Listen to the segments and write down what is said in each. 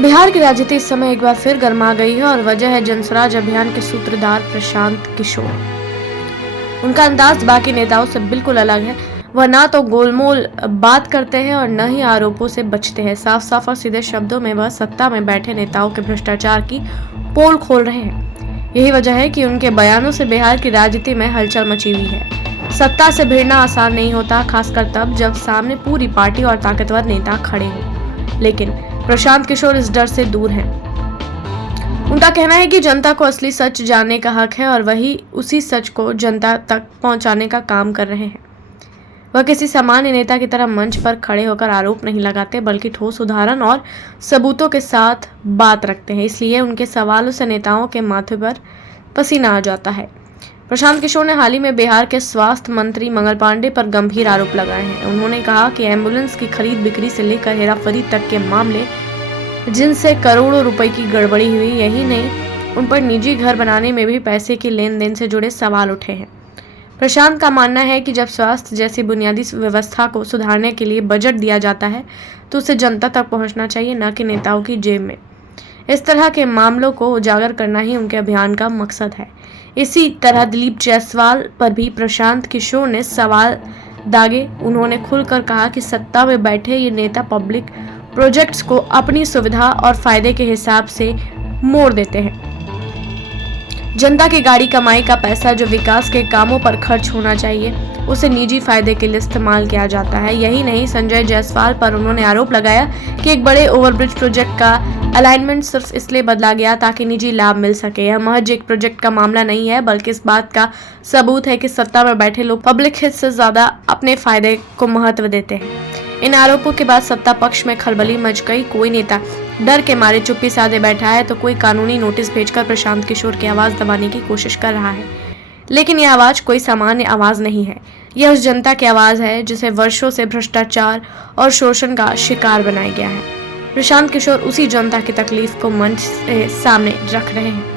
बिहार की राजनीति इस समय एक बार फिर गर्मा गई है और वजह है जनस्वराज अभियान के सूत्रधार प्रशांत किशोर। उनका अंदाज बाकी नेताओं से बिल्कुल अलग है। वह ना तो गोलमोल बात करते हैं और न ही आरोपों से बचते हैं। साफ साफ और सीधे शब्दों में वह सत्ता में बैठे नेताओं के भ्रष्टाचार की पोल खोल रहे हैं। यही वजह है कि उनके बयानों से बिहार की राजनीति में हलचल मची हुई है। सत्ता से भिड़ना आसान नहीं होता, खासकर तब जब सामने पूरी पार्टी और ताकतवर नेता खड़े हों। लेकिन प्रशांत किशोर इस डर से दूर हैं। उनका कहना है कि जनता को असली सच जानने का हक है और वही उसी सच को जनता तक पहुंचाने का काम कर रहे हैं। वह किसी सामान्य नेता की तरह मंच पर खड़े होकर आरोप नहीं लगाते, बल्कि ठोस उदाहरण और सबूतों के साथ बात रखते हैं। इसलिए उनके सवालों से नेताओं के माथे पर पसीना आ जाता है। प्रशांत किशोर ने हाल ही में बिहार के स्वास्थ्य मंत्री मंगल पांडे पर गंभीर आरोप लगाए हैं। उन्होंने कहा कि एम्बुलेंस की खरीद बिक्री से लेकर हेराफेरी तक के मामले जिनसे करोड़ों रुपए की गड़बड़ी हुई, यही नहीं उन पर निजी घर बनाने में भी पैसे के लेन देन से जुड़े सवाल उठे हैं। प्रशांत का मानना है कि जब स्वास्थ्य जैसी बुनियादी व्यवस्था को सुधारने के लिए बजट दिया जाता है तो उसे जनता तक पहुंचना चाहिए, न कि नेताओं की जेब में। इस तरह के मामलों को उजागर करना ही उनके अभियान का मकसद है। इसी तरह दिलीप जायसवाल पर भी प्रशांत किशोर ने सवाल दागे। उन्होंने खुलकर कहा कि सत्ता में बैठे ये नेता पब्लिक प्रोजेक्ट्स को अपनी सुविधा और फायदे के हिसाब से मोड़ देते हैं। जनता की गाड़ी कमाई का पैसा जो विकास के कामों पर खर्च होना चाहिए, उसे निजी फायदे के लिए इस्तेमाल किया जाता है। यही नहीं, संजय जायसवाल पर उन्होंने आरोप लगाया कि एक बड़े ओवरब्रिज प्रोजेक्ट का अलाइनमेंट सिर्फ इसलिए बदला गया ताकि निजी लाभ मिल सके। यह महज एक प्रोजेक्ट का मामला नहीं है, बल्कि इस बात का सबूत है कि सत्ता में बैठे लोग पब्लिक हित से ज्यादा अपने फायदे को महत्व देते हैं। इन आरोपों के बाद सत्ता पक्ष में खलबली मच गई। कोई नेता डर के मारे चुप्पी साधे बैठा है तो कोई कानूनी नोटिस भेजकर प्रशांत किशोर की आवाज दबाने की कोशिश कर रहा है। लेकिन यह आवाज कोई सामान्य आवाज नहीं है। यह उस जनता की आवाज है जिसे वर्षों से भ्रष्टाचार और शोषण का शिकार बनाया गया है। प्रशांत किशोर उसी जनता की तकलीफ को मंच से सामने रख रहे हैं।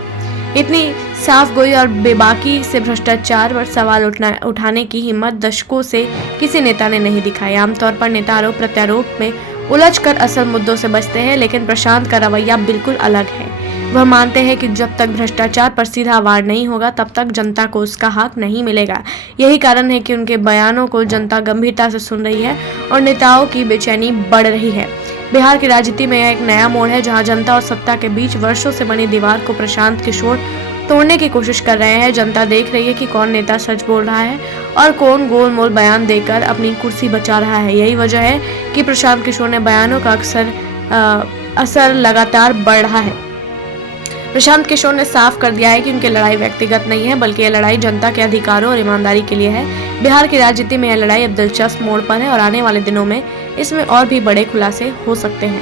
इतनी साफ गोई और बेबाकी से भ्रष्टाचार पर सवाल उठाने की हिम्मत दशकों से किसी नेता ने नहीं दिखाई। आमतौर पर नेता आरोप प्रत्यारोप में उलझकर असल मुद्दों से बचते हैं, लेकिन प्रशांत का रवैया बिल्कुल अलग है। वह मानते हैं कि जब तक भ्रष्टाचार पर सीधा वार नहीं होगा तब तक जनता को उसका हक नहीं मिलेगा। यही कारण है कि उनके बयानों को जनता गंभीरता से सुन रही है और नेताओं की बेचैनी बढ़ रही है। बिहार की राजनीति में यह एक नया मोड़ है, जहां जनता और सत्ता के बीच वर्षों से बनी दीवार को प्रशांत किशोर तोड़ने की कोशिश कर रहे हैं। जनता देख रही है कि कौन नेता सच बोल रहा है और कौन गोलमोल बयान देकर अपनी कुर्सी बचा रहा है। यही वजह है कि प्रशांत किशोर ने बयानों का असर लगातार बढ़ रहा है। प्रशांत किशोर ने साफ कर दिया है कि उनकी लड़ाई व्यक्तिगत नहीं है, बल्कि यह लड़ाई जनता के अधिकारों और ईमानदारी के लिए है। बिहार की राजनीति में यह लड़ाई अब दिलचस्प मोड़ पर है और आने वाले दिनों में इसमें और भी बड़े खुलासे हो सकते हैं।